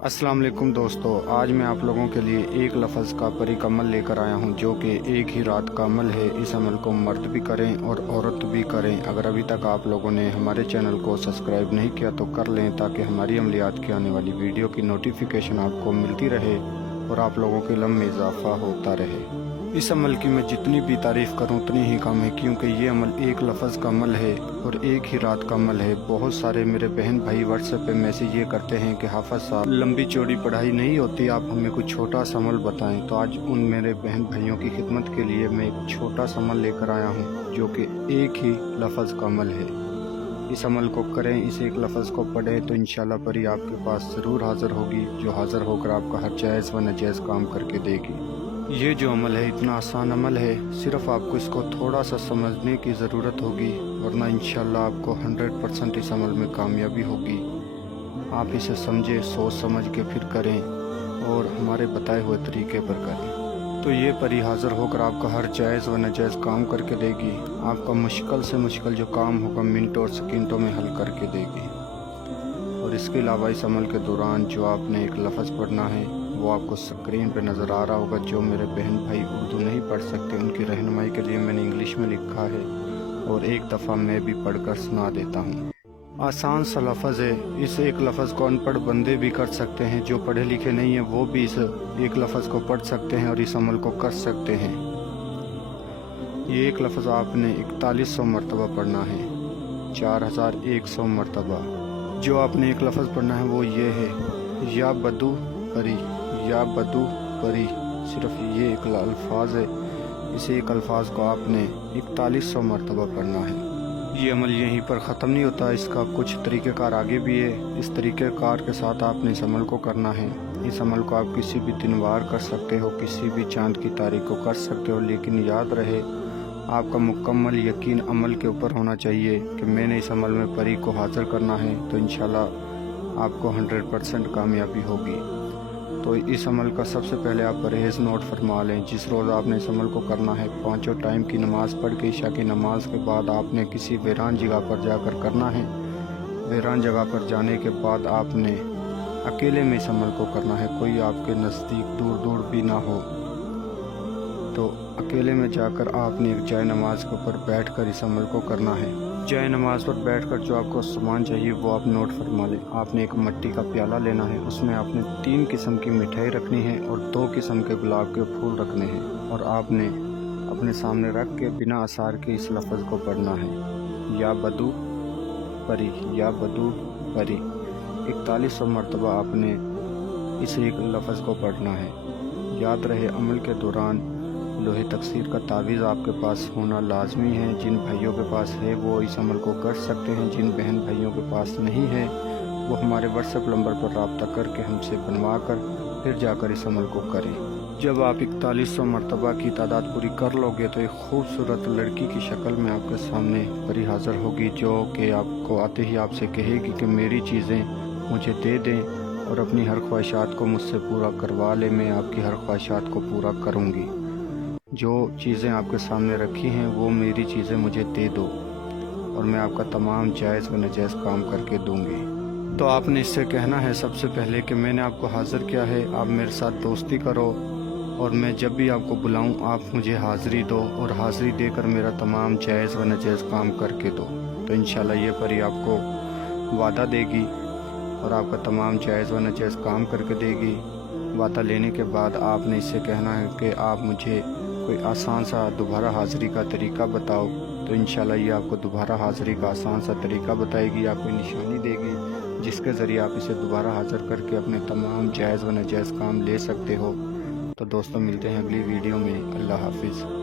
अस्सलाम वालेकुम दोस्तों, आज मैं आप लोगों के लिए एक लफ्ज़ का परीक अमल लेकर आया हूं जो कि एक ही रात का अमल है। इस अमल को मर्द भी करें और औरत भी करें। अगर अभी तक आप लोगों ने हमारे चैनल को सब्सक्राइब नहीं किया तो कर लें ताकि हमारी अमलियात की आने वाली वीडियो की नोटिफिकेशन आपको मिलती रहे और आप लोगों के इल्म में इजाफा होता रहे। इस अमल की मैं जितनी भी तारीफ़ करूं उतनी ही कम है, क्योंकि ये अमल एक लफ्ज़ का अमल है और एक ही रात का अमल है। बहुत सारे मेरे बहन भाई व्हाट्सएप पे मैसेज ये करते हैं कि हाफ़िज़ साहब, लंबी चौड़ी पढ़ाई नहीं होती, आप हमें कुछ छोटा सा अमल बताएं। तो आज उन मेरे बहन भाइयों की खिदमत के लिए मैं एक छोटा सा अमल लेकर आया हूँ जो कि एक ही लफ्ज़ का अमल है। इस अमल को करें, इस एक लफ्ज़ को पढ़ें तो इंशाल्लाह परी आपके पास ज़रूर हाज़िर होगी, जो हाज़िर होकर आपका हर जायज़ व नाजायज़ काम करके देगी। ये जो अमल है इतना आसान अमल है, सिर्फ आपको इसको थोड़ा सा समझने की ज़रूरत होगी, वरना इंशाल्लाह आपको 100% इस अमल में कामयाबी होगी। आप इसे समझे, सोच समझ के फिर करें और हमारे बताए हुए तरीके पर करें तो ये परी हाज़िर होकर आपका हर जायज़ व नाजायज़ काम करके देगी। आपका मुश्किल से मुश्किल जो काम होगा मिनटों और सेकंडों में हल करके देगी। और इसके अलावा इस अमल के दौरान जो आपने एक लफ्ज़ पढ़ना है वो आपको स्क्रीन पे नज़र आ रहा होगा। जो मेरे बहन भाई उर्दू नहीं पढ़ सकते उनकी रहनुमाई के लिए मैंने इंग्लिश में लिखा है और एक दफ़ा मैं भी पढ़कर सुना देता हूँ। आसान सा लफ्ज़ है, इस एक लफ्ज़ को अनपढ़ बंदे भी कर सकते हैं, जो पढ़े लिखे नहीं हैं वो भी इस एक लफ्ज़ को पढ़ सकते हैं और इस अमल को कर सकते हैं। ये एक लफ्ज़ आपने 4100 मरतबा पढ़ना है, 4100 मरतबा। जो आपने एक लफ्ज़ पढ़ना है वो ये है, या बदू परी, या बदू परी। सिर्फ ये एक अल्फाज है, इस एक अल्फाज को आपने 4100 मरतबा पढ़ना है। ये अमल यहीं पर ख़त्म नहीं होता, इसका कुछ तरीक़ेकार आगे भी है। इस तरीक़ेकार के साथ आपने इस अमल को करना है। इस अमल को आप किसी भी दिन वार कर सकते हो, किसी भी चाँद की तारीख को कर सकते हो, लेकिन याद रहे आपका मुकम्मल यकीन अमल के ऊपर होना चाहिए कि मैंने इस अमल में परी को हाज़िर करना है, तो इंशाल्लाह आपको 100% कामयाबी होगी। तो इस अमल का सबसे पहले आप परहेज़ नोट फरमा लें। जिस रोज़ आपने इस अमल को करना है, 5 टाइम की नमाज़ पढ़ के ईशा की नमाज के बाद आपने किसी वीरान जगह पर जाकर करना है। वीरान जगह पर जाने के बाद आपने अकेले में इस अमल को करना है, कोई आपके नज़दीक दूर दूर भी ना हो। तो अकेले में जाकर आपने एक जाए नमाज के ऊपर बैठकर इस अमल को करना है। जाए नमाज पर बैठकर जो आपको सामान चाहिए वो आप नोट फरमा लें। आपने एक मिट्टी का प्याला लेना है, उसमें आपने 3 किस्म की मिठाई रखनी है और 2 किस्म के गुलाब के फूल रखने हैं और आपने अपने सामने रख के बिना आसार के इस लफ्ज़ को पढ़ना है, या बदू परी, या बदू परी। 4100 मरतबा आपने इस एक लफ्ज़ को पढ़ना है। याद रहे अमल के दौरान लोहे तकसीर का तावीज़ आपके पास होना लाजमी है। जिन भाइयों के पास है वो इस अमल को कर सकते हैं, जिन बहन भाइयों के पास नहीं है वो हमारे व्हाट्सएप नंबर पर रब्ता करके हमसे बनवा कर फिर जाकर इस अमल को करें। जब आप 4100 मरतबा की तादाद पूरी कर लोगे तो एक खूबसूरत लड़की की शक्ल में आपके सामने परी हाज़िर होगी, जो कि आपको आते ही आपसे कहेगी कि मेरी चीज़ें मुझे दे दें और अपनी हर ख्वाहिशात को मुझसे पूरा करवा ले, मैं आपकी हर ख्वाहिशात को पूरा करूँगी। जो चीज़ें आपके सामने रखी हैं वो मेरी चीज़ें मुझे दे दो और मैं आपका तमाम जायज़ व नाजायज़ काम करके दूंगी। तो आपने इससे कहना है सबसे पहले कि मैंने आपको हाज़िर किया है, आप मेरे साथ दोस्ती करो और मैं जब भी आपको बुलाऊं आप मुझे हाज़िरी दो और हाज़िरी देकर मेरा तमाम जायज़ व नाजायज़ काम करके दो। तो इंशाल्लाह ये परी आपको वादा देगी और आपका तमाम जायज़ व नाजायज़ काम करके देगी। वादा लेने के बाद आपने इससे कहना है कि आप मुझे कोई आसान सा दोबारा हाज़िरी का तरीका बताओ। तो इंशाल्लाह ये आपको दोबारा हाज़िरी का आसान सा तरीका बताएगी, आपको निशानी देगी जिसके ज़रिए आप इसे दोबारा हाज़िर करके अपने तमाम जायज़ व नाजायज़ काम ले सकते हो। तो दोस्तों मिलते हैं अगली वीडियो में। अल्लाह हाफिज़।